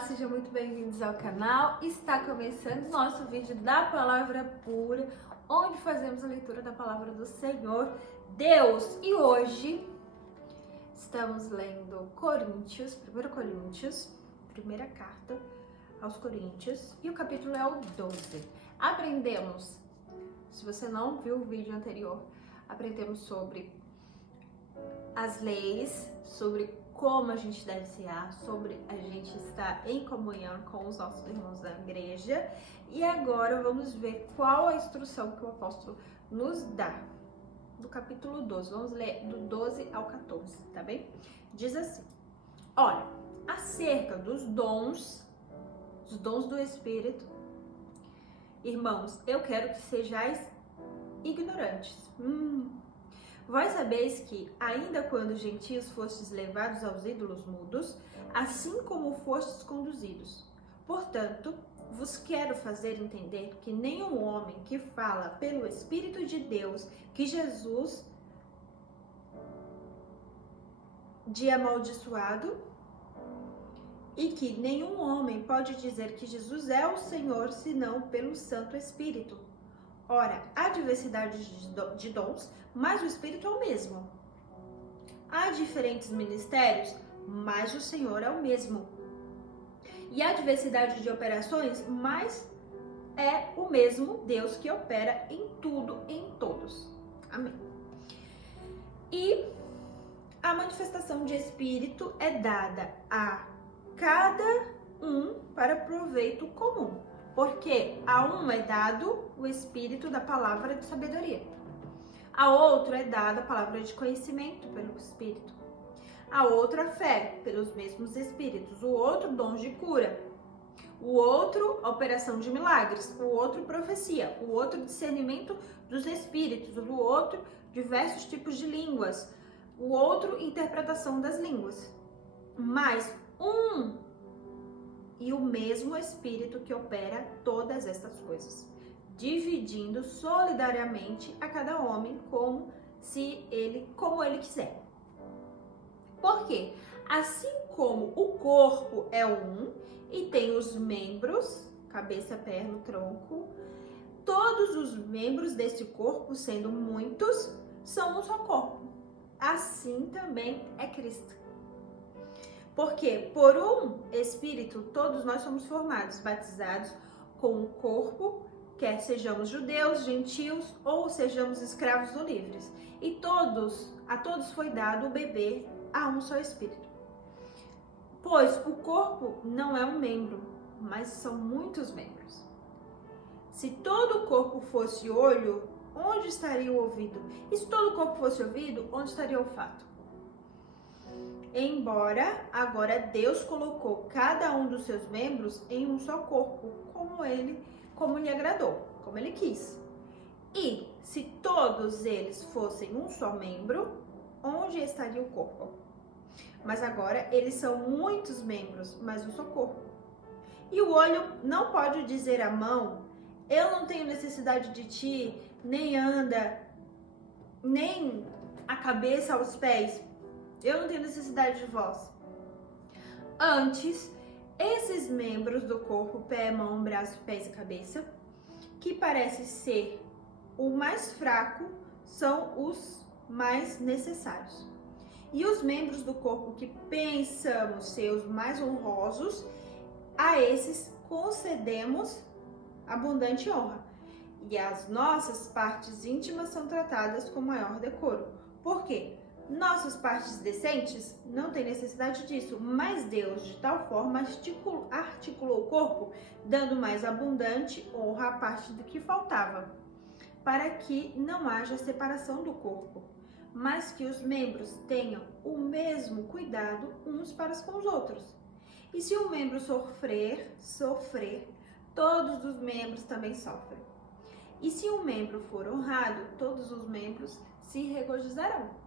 sejam muito bem-vindos ao canal. Está começando o nosso vídeo da Palavra Pura, onde fazemos a leitura da Palavra do Senhor Deus. E hoje estamos lendo Coríntios, 1 Coríntios, primeira carta aos Coríntios, e o capítulo é o 12. Aprendemos, se você não viu o vídeo anterior, aprendemos sobre as leis, sobre como a gente deve se ar, sobre a gente estar em comunhão com os nossos irmãos da igreja. E agora vamos ver qual a instrução que o apóstolo nos dá do capítulo 12. Vamos ler do 12 ao 14, tá bem? Diz assim: olha, acerca dos dons do Espírito, irmãos, eu quero que sejais ignorantes. Vós sabeis que, ainda quando gentios fostes levados aos ídolos mudos, assim como fostes conduzidos. Portanto, vos quero fazer entender que nenhum homem que fala pelo Espírito de Deus que Jesus de amaldiçoado, e que nenhum homem pode dizer que Jesus é o Senhor senão pelo Santo Espírito. Ora, há diversidade de dons, mas o Espírito é o mesmo. Há diferentes ministérios, mas o Senhor é o mesmo. E há diversidade de operações, mas é o mesmo Deus que opera em tudo, em todos. Amém. E a manifestação de Espírito é dada a cada um para proveito comum. Porque a um é dado o espírito da palavra de sabedoria. A outro é dada a palavra de conhecimento pelo espírito. A outra a fé pelos mesmos espíritos. O outro dons de cura. O outro operação de milagres. O outro profecia. O outro discernimento dos espíritos. O outro diversos tipos de línguas. O outro interpretação das línguas. Mas e o mesmo Espírito que opera todas estas coisas, dividindo solidariamente a cada homem como ele quiser. Por quê? Assim como o corpo é um e tem os membros, cabeça, perna, tronco, todos os membros desse corpo, sendo muitos, são um só corpo. Assim também é Cristo. Porque por um Espírito todos nós somos formados, batizados com um corpo, quer sejamos judeus, gentios ou sejamos escravos ou livres. E a todos foi dado o beber a um só Espírito. Pois o corpo não é um membro, mas são muitos membros. Se todo o corpo fosse olho, onde estaria o ouvido? E se todo o corpo fosse ouvido, onde estaria o olfato? Embora agora Deus colocou cada um dos seus membros em um só corpo, como lhe agradou, como ele quis. E se todos eles fossem um só membro, onde estaria o corpo? Mas agora eles são muitos membros, mas um só corpo. E o olho não pode dizer à mão: eu não tenho necessidade de ti, nem anda, nem a cabeça aos pés. Eu não tenho necessidade de vós. Antes, esses membros do corpo, pé, mão, braço, pés e cabeça, que parece ser o mais fraco, são os mais necessários. E os membros do corpo que pensamos ser os mais honrosos, a esses concedemos abundante honra. E as nossas partes íntimas são tratadas com maior decoro. Por quê? Nossas partes decentes não têm necessidade disso, mas Deus de tal forma articulou o corpo, dando mais abundante honra à parte do que faltava, para que não haja separação do corpo, mas que os membros tenham o mesmo cuidado uns para com os outros. E se um membro sofrer, todos os membros também sofrem. E se um membro for honrado, todos os membros se regozijarão.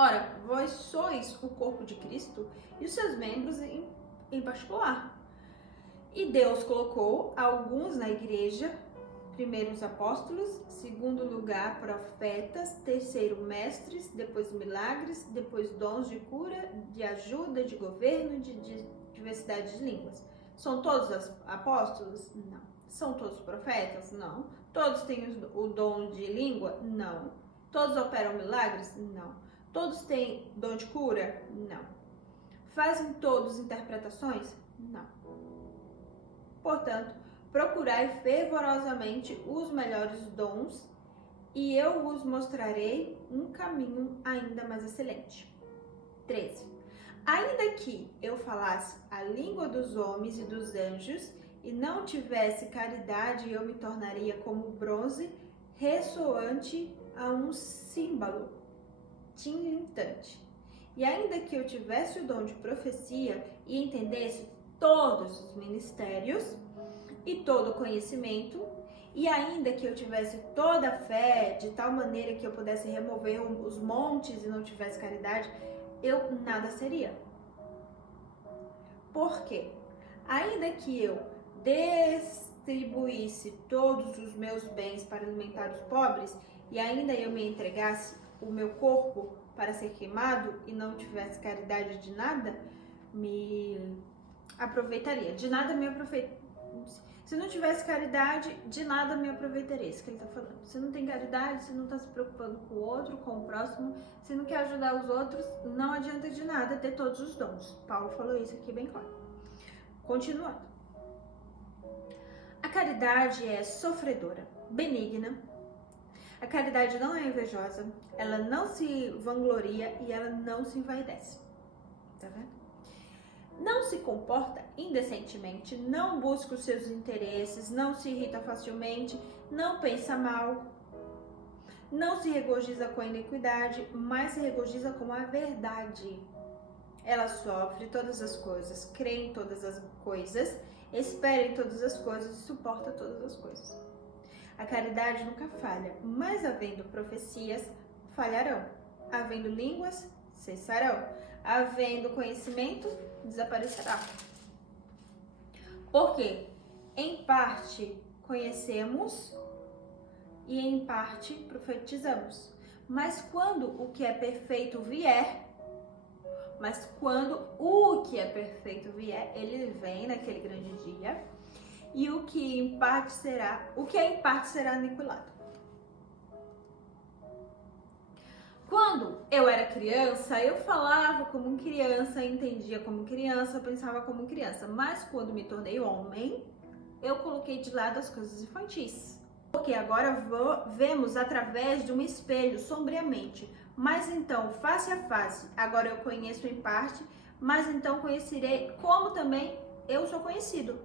Ora, vós sois o corpo de Cristo e os seus membros em particular. E Deus colocou alguns na igreja, primeiro os apóstolos, segundo lugar profetas, terceiro mestres, depois milagres, depois dons de cura, de ajuda, de governo, de diversidade de línguas. São todos os apóstolos? Não. São todos profetas? Não. Todos têm o dom de língua? Não. Todos operam milagres? Não. Todos têm dom de cura? Não. Fazem todos interpretações? Não. Portanto, procurai fervorosamente os melhores dons e eu vos mostrarei um caminho ainda mais excelente. 13. Ainda que eu falasse a língua dos homens e dos anjos e não tivesse caridade, eu me tornaria como bronze ressoante a um símbolo tintante. E ainda que eu tivesse o dom de profecia e entendesse todos os ministérios e todo o conhecimento, e ainda que eu tivesse toda a fé, de tal maneira que eu pudesse remover os montes e não tivesse caridade, eu nada seria. Por quê? Ainda que eu distribuísse todos os meus bens para alimentar os pobres, e ainda eu me entregasse o meu corpo para ser queimado e não tivesse caridade, de nada me aproveitaria. De nada me aproveitaria. Se não tivesse caridade, de nada me aproveitaria. Isso que ele está falando. Se não tem caridade, se não está se preocupando com o outro, com o próximo, se não quer ajudar os outros, não adianta de nada ter todos os dons. Paulo falou isso aqui bem claro. Continuando. A caridade é sofredora, benigna. A caridade não é invejosa, ela não se vangloria e ela não se envaidece. Tá vendo? Não se comporta indecentemente, não busca os seus interesses, não se irrita facilmente, não pensa mal, não se regozija com a iniquidade, mas se regozija com a verdade. Ela sofre todas as coisas, crê em todas as coisas, espera em todas as coisas e suporta todas as coisas. A caridade nunca falha, mas havendo profecias, falharão. Havendo línguas, cessarão. Havendo conhecimento, desaparecerá. Porque em parte conhecemos e em parte profetizamos. Mas quando o que é perfeito vier, ele vem naquele grande dia, e o que é em parte será aniquilado. Quando eu era criança, eu falava como criança, entendia como criança, pensava como criança. Mas quando me tornei homem, eu coloquei de lado as coisas infantis. Porque agora vemos através de um espelho, sombriamente. Mas então, face a face, agora eu conheço em parte, mas então conhecerei como também eu sou conhecido.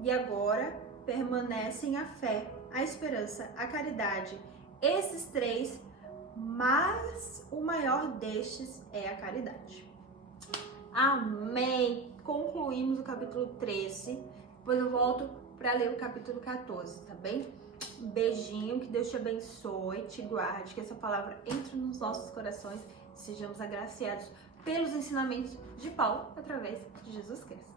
E agora permanecem a fé, a esperança, a caridade. Esses três, mas o maior destes é a caridade. Amém! Concluímos o capítulo 13. Depois eu volto para ler o capítulo 14, tá bem? Um beijinho, que Deus te abençoe, te guarde, que essa palavra entre nos nossos corações e sejamos agraciados pelos ensinamentos de Paulo através de Jesus Cristo.